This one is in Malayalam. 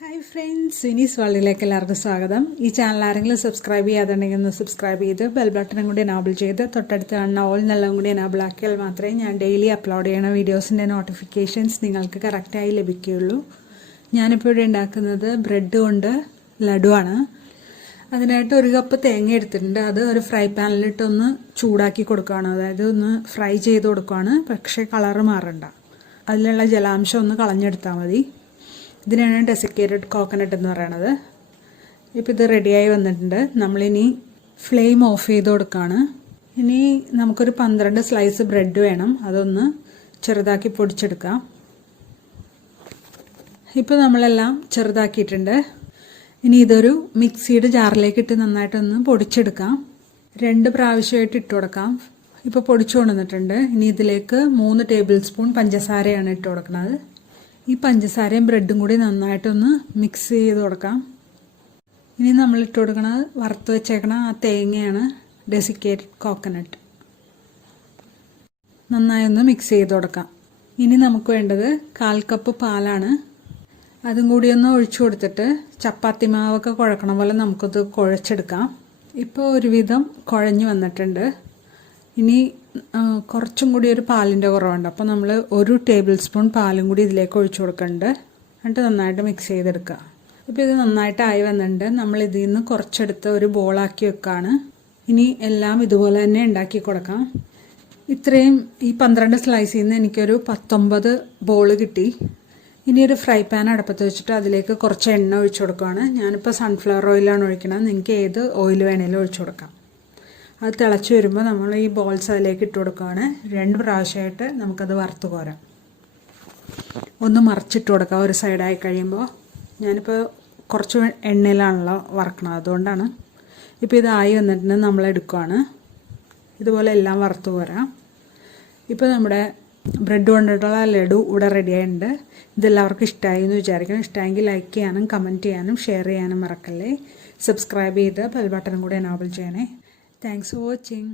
Hi friends, Viniz Valilekku ellarkum swagatham. Ee channel ആരെങ്കിലും സബ്സ്ക്രൈബ് ചെയ്യാതെണ്ടെങ്കിൽ ഒന്ന് സബ്സ്ക്രൈബ് ചെയ്ത് ബെൽ ബട്ടണും കൂടി എനേബിൾ ചെയ്ത് തൊട്ടടുത്ത് കാണുന്ന ഓൾ എന്നെല്ലാം കൂടി എനേബിൾ ആക്കിയാൽ മാത്രമേ ഞാൻ ഡെയിലി അപ്ലോഡ് ചെയ്യുന്ന വീഡിയോസിൻ്റെ നോട്ടിഫിക്കേഷൻസ് നിങ്ങൾക്ക് കറക്റ്റായി ലഭിക്കുകയുള്ളൂ. ഞാനിപ്പോൾ ഇവിടെ ഉണ്ടാക്കുന്നത് ബ്രെഡ് കൊണ്ട് ലഡു ആണ്. അതിനായിട്ട് ഒരു കപ്പ് തേങ്ങ എടുത്തിട്ടുണ്ട്. അത് ഒരു ഫ്രൈ പാനിലിട്ടൊന്ന് ചൂടാക്കി കൊടുക്കുകയാണ്, അതായത് ഒന്ന് ഫ്രൈ ചെയ്ത് കൊടുക്കുകയാണ്. പക്ഷേ കളറ് മാറണ്ട, അതിലുള്ള ജലാംശം ഒന്ന് കളഞ്ഞെടുത്താൽ മതി. ഇതിനാണ് ഡെസിക്കേറ്റഡ് കോക്കനട്ട് എന്ന് പറയുന്നത്. ഇപ്പോൾ ഇത് റെഡിയായി വന്നിട്ടുണ്ട്. നമ്മളിനി ഫ്ലെയിം ഓഫ് ചെയ്ത് കൊടുക്കുകയാണ്. ഇനി നമുക്കൊരു 12 സ്ലൈസ് ബ്രെഡ് വേണം, അതൊന്ന് ചെറുതാക്കി പൊടിച്ചെടുക്കാം. ഇപ്പോൾ നമ്മളെല്ലാം ചെറുതാക്കിയിട്ടുണ്ട്. ഇനി ഇതൊരു മിക്സിയുടെ ജാറിലേക്ക് ഇട്ട് നന്നായിട്ടൊന്ന് പൊടിച്ചെടുക്കാം. 2 പ്രാവശ്യമായിട്ട് ഇട്ട് കൊടുക്കാം. ഇപ്പോൾ പൊടിച്ചു കൊണ്ടുവന്നിട്ടുണ്ട്. ഇനി ഇതിലേക്ക് 3 ടേബിൾ സ്പൂൺ പഞ്ചസാരയാണ് ഇട്ട് കൊടുക്കുന്നത്. ഈ പഞ്ചസാരയും ബ്രെഡും കൂടി നന്നായിട്ടൊന്ന് മിക്സ് ചെയ്ത് കൊടുക്കാം. ഇനി നമ്മൾ ഇട്ട് കൊടുക്കുന്നത് വറുത്ത് വെച്ചേക്കണ ആ തേങ്ങയാണ്, ഡെസിക്കേറ്റഡ് കോക്കനട്ട്. നന്നായി ഒന്ന് മിക്സ് ചെയ്ത് കൊടുക്കാം. ഇനി നമുക്ക് വേണ്ടത് 1/4 കപ്പ് പാലാണ്. അതും കൂടി ഒന്ന് ഒഴിച്ചു കൊടുത്തിട്ട് ചപ്പാത്തി മാവൊക്കെ കുഴക്കണ പോലെ നമുക്കത് കുഴച്ചെടുക്കാം. ഇപ്പോൾ ഒരുവിധം കുഴഞ്ഞു വന്നിട്ടുണ്ട്. ഇനി കുറച്ചും കൂടി ഒരു പാലിൻ്റെ കുറവുണ്ട്, അപ്പോൾ നമ്മൾ 1 ടേബിൾ സ്പൂൺ പാലും കൂടി ഇതിലേക്ക് ഒഴിച്ചു കൊടുക്കുന്നുണ്ട്. എന്നിട്ട് നന്നായിട്ട് മിക്സ് ചെയ്തെടുക്കുക. ഇപ്പോൾ ഇത് നന്നായിട്ടായി വന്നിട്ടുണ്ട്. നമ്മൾ ഇതിൽ നിന്ന് കുറച്ചെടുത്ത് ഒരു ബോളാക്കി വെക്കുകയാണ്. ഇനി എല്ലാം ഇതുപോലെ തന്നെ ഉണ്ടാക്കി കൊടുക്കാം. ഇത്രയും ഈ 12 സ്ലൈസിൽ നിന്ന് എനിക്കൊരു 19 ബോൾ കിട്ടി. ഇനി ഒരു ഫ്രൈ പാൻ അടുപ്പത്ത് വെച്ചിട്ട് അതിലേക്ക് കുറച്ച് എണ്ണ ഒഴിച്ചു കൊടുക്കുകയാണ്. ഞാനിപ്പോൾ സൺഫ്ലവർ ഓയിലാണ് ഒഴിക്കുന്നത്, നിങ്ങൾക്ക് ഏത് ഓയിൽ വേണേലും ഒഴിച്ചു കൊടുക്കാം. അത് തിളച്ച് വരുമ്പോൾ നമ്മൾ ഈ ബോൾസ് അതിലേക്ക് ഇട്ട് കൊടുക്കുകയാണ്. 2 പ്രാവശ്യമായിട്ട് നമുക്കത് വറുത്ത് കോരാം. ഒന്ന് മറിച്ചിട്ട് കൊടുക്കാം ഒരു സൈഡായി കഴിയുമ്പോൾ. ഞാനിപ്പോൾ കുറച്ച് എണ്ണയിലാണല്ലോ വറക്കണത്, അതുകൊണ്ടാണ്. ഇപ്പോൾ ഇതായി വന്നിട്ട് നമ്മൾ എടുക്കുകയാണ്. ഇതുപോലെ എല്ലാം വറുത്ത് കോരാം. ഇപ്പോൾ നമ്മുടെ ബ്രെഡ് കൊണ്ടിട്ടുള്ള ലഡു ഇവിടെ റെഡി ആയിട്ടുണ്ട്. ഇതെല്ലാവർക്കും ഇഷ്ടമായി എന്ന് വിചാരിക്കണം. ഇഷ്ടമെങ്കിൽ ലൈക്ക് ചെയ്യാനും കമൻറ്റ് ചെയ്യാനും ഷെയർ ചെയ്യാനും മറക്കല്ലേ. സബ്സ്ക്രൈബ് ചെയ്ത് ബെൽ ബട്ടണും കൂടി എനേബിൾ ചെയ്യണേ. Thanks for watching.